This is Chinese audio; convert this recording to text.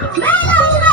来老师们